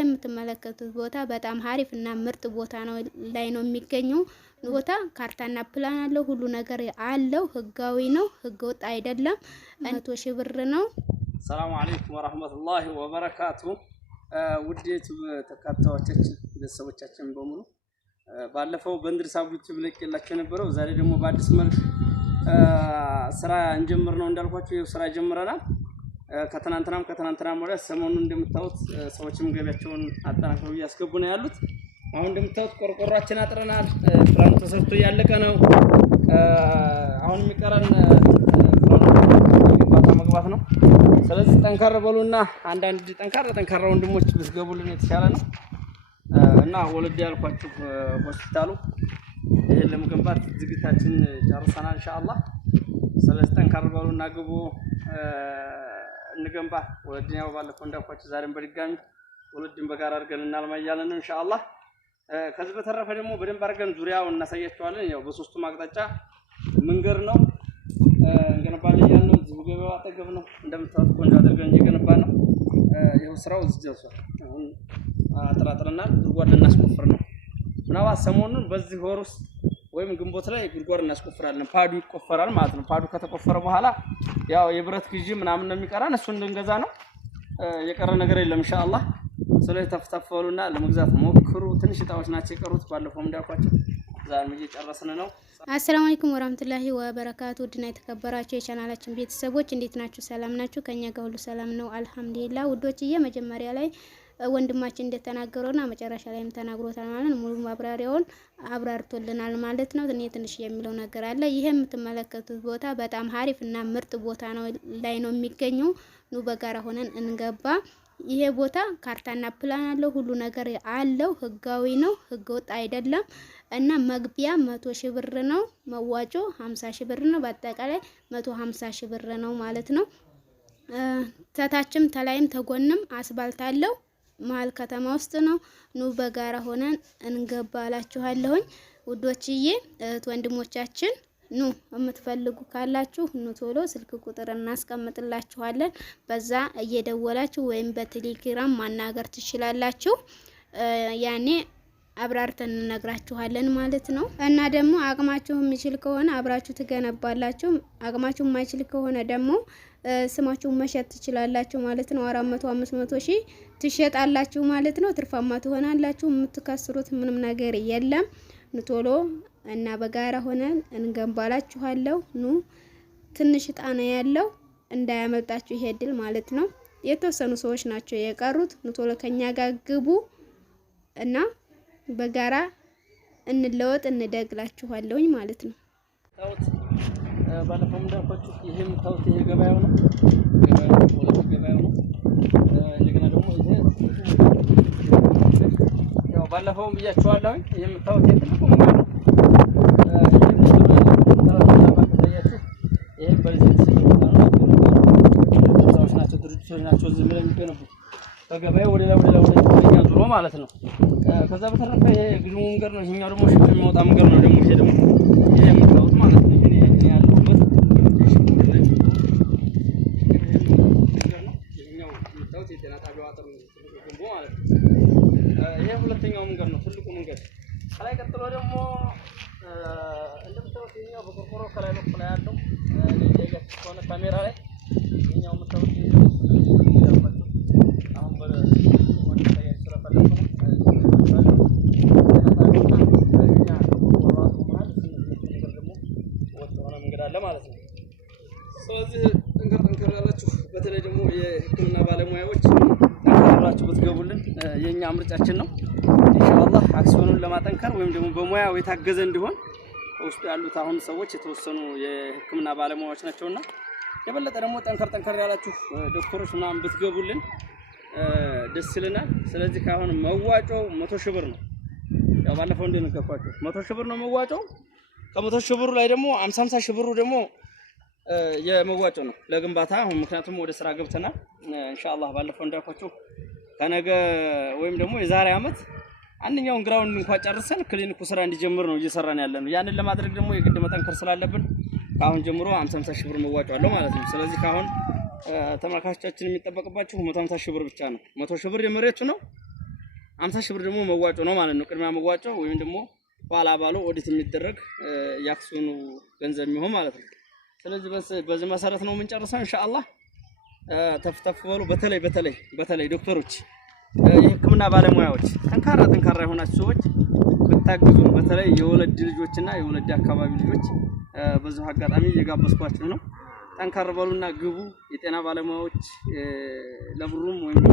የምትመለከቱት ቦታ በጣም አሪፍ እና ምርጥ ቦታ ነው ላይ ነው የሚገኘው ቦታ ካርታና ፕላን አለው ሁሉ ነገር አለው ህጋዊ ነው ህገወጥ አይደለም 100,000 ብር ነው ሰላም አለይኩም ወራህመቱላሂ ወበረካቱ ውዴቱ ተካታዮቻችን ቤተሰቦቻችን በሙሉ ባለፈው በእንድርስ ዩቲዩብ ለቅላችሁ የነበረው ዛሬ ደግሞ በአዲስ መልክ ስራ እንጀምር ነው እንዳልኳችሁ ስራ ጀምረናል ከትናንትናም ወዲያ ሰሞኑን እንደምታዩት ሰዎችም ገቢያቸውን አጠናክረው እያስገቡ ነው ያሉት አሁን እንደምታዩት ቆርቆሯችን አጥረናል ፕላኑ ተሰርቶ ያለቀ ነው አሁን የሚቀረን ግንባታ መግባት ነው ስለዚህ ጠንካራ በሉና አንዳንድ ጠንካራ ወንድሞች ብትገቡልን የተሻለ ነው እና ወለድ ያልኳችሁ ሆስፒታሉ ይሄን ለመገንባት ዝግጅታችን ጨርሰናል ኢንሻአላህ ስለዚህ ጠንካራ በሉና ግቡ እንገንባ ወለድኛው ባለፈው እንዳልኳችሁ ዛሬም በድጋሚ ወለድን በጋራ አድርገን እናልማያለን ኢንሻአላህ ከዚህ በተረፈ ደግሞ በደንብ አድርገን ዙሪያውን እናሳያችኋለን ያው በሶስቱም አቅጣጫ መንገር ነው እንገነባለን ያለው ዝውገበው አጠገብ ነው እንደምታውቁት ቆንጆ አድርገን እየገነባን ነው ይሄው ስራው እዚህ ደርሷል አሁን አጥራጥረናል ጉድጓድ እናስቆፍር ነው ምናልባት ሰሞኑን በዚህ ወር ውስጥ ወይም ግንቦት ላይ ጉድጓድ እናስቆፍራለን ፓዱ ይቆፈራል ማለት ነው ፓዱ ከተቆፈረ በኋላ ያው የብረት ግዢ ምናምን ነው የሚቀራን እሱን እንገዛ ነው የቀረ ነገር የለም ኢንሻአላህ ስለዚህ ተፍተፈሉና ለመግዛት ሞክሩ ትንሽ ጣዎች ናቸው የቀሩት ባለፈው እንዳልኳችሁ ዛሬም እየጨረስን ነው አሰላሙ አለይኩም ወራህመቱላሂ ወበረካቱ ድና የተከበራችሁ የቻናላችን ቤተሰቦች እንዴት ናችሁ ሰላም ናችሁ ከኛ ጋር ሁሉ ሰላም ነው አልহামዱሊላህ ውዶችዬ መጀመሪያ ላይ ወንድማችን እንደተናገረውና መጨረሻ ላይም ተናግሮታል ማለት ነው ሙሉ ማብራሪያውን አብራርቶልናል ማለት ነው እኔ ትንሽ የሚለው ነገር አለ ይሄ የምትመለከቱት ቦታ በጣም አሪፍ እና ምርጥ ቦታ ነው ላይ ነው የሚገኘው ኑ በጋራ ሆነን እንገባ ይሄ ቦታ ካርታና ፕላን አለው ሁሉ ነገር አለው ህጋዊ ነው ህገወጥ አይደለም እና መግቢያ 100,000 ብር ነው መዋጮ 50,000 ብር ነው በአጠቃላይ 150,000 ብር ነው ማለት ነው ተታችም ተላይም ተጎንም አስፋልት አለው መሃል ከተማ ውስጥ ነው ኑ በጋራ ሆነን እንገባላችኋለሁኝ ውዶችዬ ወንድሞቻችን ኑ የምትፈልጉ ካላችሁ ኑ ቶሎ ስልክ ቁጥር እናስቀምጥላችኋለን በዛ እየደወላችሁ ወይም በቴሌግራም ማናገር ትችላላችሁ ያኔ አብራርተን እንነግራችኋለን ማለት ነው እና ደግሞ አቅማችሁ የሚችል ከሆነ አብራችሁ ትገነባላችሁ አቅማችሁ የማይችል ከሆነ ደግሞ ስማችሁ መሸጥ ትችላላችሁ ማለት ነው 400 500 ሺህ ትሸጣላችሁ ማለት ነው ትርፋማ ትሆናላችሁ የምትከስሩት ምንም ነገር የለም ኑ ቶሎ እና በጋራ ሆነን እንገንባላችኋለሁ ኑ ትንሽ ጣና ያለው እንዳያመጣችሁ ይሄድል ማለት ነው የተወሰኑ ሰዎች ናቸው የቀሩት ኑ ቶሎ ከኛ ጋር ግቡ እና በጋራ እንለወጥ እንደግላችኋለሁኝ ማለት ነው ታውት ባለፈው እንደልኳችሁ ይሄም ታውት ይሄ ገበያው ነው እንደገና ደግሞ ይሄ ያው ባለፈው ብያችኋለሁ ይሄም ታውት የትልቁ መንገድ ነው ይሄ በዚህ ሰዎች ናቸው ድርጅቶች ናቸው ዝም ብለው የሚገነቡ በገበያው ወደ ላይ ዙሮ ማለት ነው ከዛ በተረፈ ይሄ ግዙ መንገድ ነው ይሄኛው ደግሞ ሽፍት የሚወጣ መንገድ ነው ደግሞ ይሄ የምታውቁት ማለት ነው ይሄ ያለበት ይሄኛው የምታውቁት የጤና ጣቢያው አጥር ግንቡ ማለት ነው ይሄ ሁለተኛው መንገድ ነው ትልቁ መንገድ ከላይ ቀጥሎ ደግሞ እንደምታውቁት ይሄኛው በቆርቆሮ ከላይ በኩል ያለው ለየት ሆነ ካሜራ ላይ ይሄኛው የምታውቁት አሁን በወንድ ላይ ስለፈለኩ ማለት ነው ስለዚህ ጠንከር ያላችሁ በተለይ ደግሞ የህክምና ባለሙያዎች ጠንከራችሁ ብትገቡልን የኛ ምርጫችን ነው ኢንሻአላህ አክሲዮኑን ለማጠንከር ወይም ደግሞ በሙያው የታገዘ እንዲሆን ውስጥ ያሉት አሁን ሰዎች የተወሰኑ የህክምና ባለሙያዎች ናቸውና የበለጠ ደግሞ ጠንከር ያላችሁ ዶክተሮች ምናምን ብትገቡልን ደስ ይለናል ስለዚህ ካሁን መዋጮው 100,000 ብር ነው ያው ባለፈው እንደነገርኳችሁ 100,000 ብር ነው መዋጮው ከ100,000 ብሩ ላይ ደግሞ 50,000 ብሩ ደግሞ የመዋጮ ነው ለግንባታ አሁን ምክንያቱም ወደ ስራ ገብተናል ኢንሻአላህ ባለፈው እንዳልኳችሁ ከነገ ወይም ደግሞ የዛሬ አመት አንደኛውን ግራውንድ እንኳን ጨርሰን ክሊኒኩ ስራ እንዲጀምር ነው እየሰራን ያለነው ያንን ለማድረግ ደግሞ የግድ መጠንከር ስላለብን ካሁን ጀምሮ 50,000 ብር መዋጮ አለው ማለት ነው ስለዚህ ካሁን ተመልካቾቻችን የሚጠበቅባችሁ 150,000 ብር ብቻ ነው 100,000 ብር የመሬቱ ነው 50 ሺህ ብር ደግሞ መዋጮ ነው ማለት ነው። ቅድሚያ መዋጮ ወይም ደግሞ ኋላ ባሎ ኦዲት የሚደረግ ያክሲዮኑ ገንዘብ የሚሆን ማለት ነው። ስለዚህ በዚህ መሰረት ነው የምንጨርሰው ኢንሻአላህ። ተፍተፍ በሉ። በተለይ ዶክተሮች፣ የህክምና ባለሙያዎች ጠንካራ የሆናችሁ ሰዎች ብታግዙ፣ በተለይ የወለድ ልጆችና የወለድ አካባቢ ልጆች በዚህ አጋጣሚ እየጋበዝኳችሁ ነው። ጠንካራ በሉና ግቡ። የጤና ባለሙያዎች ለብሩም ወይም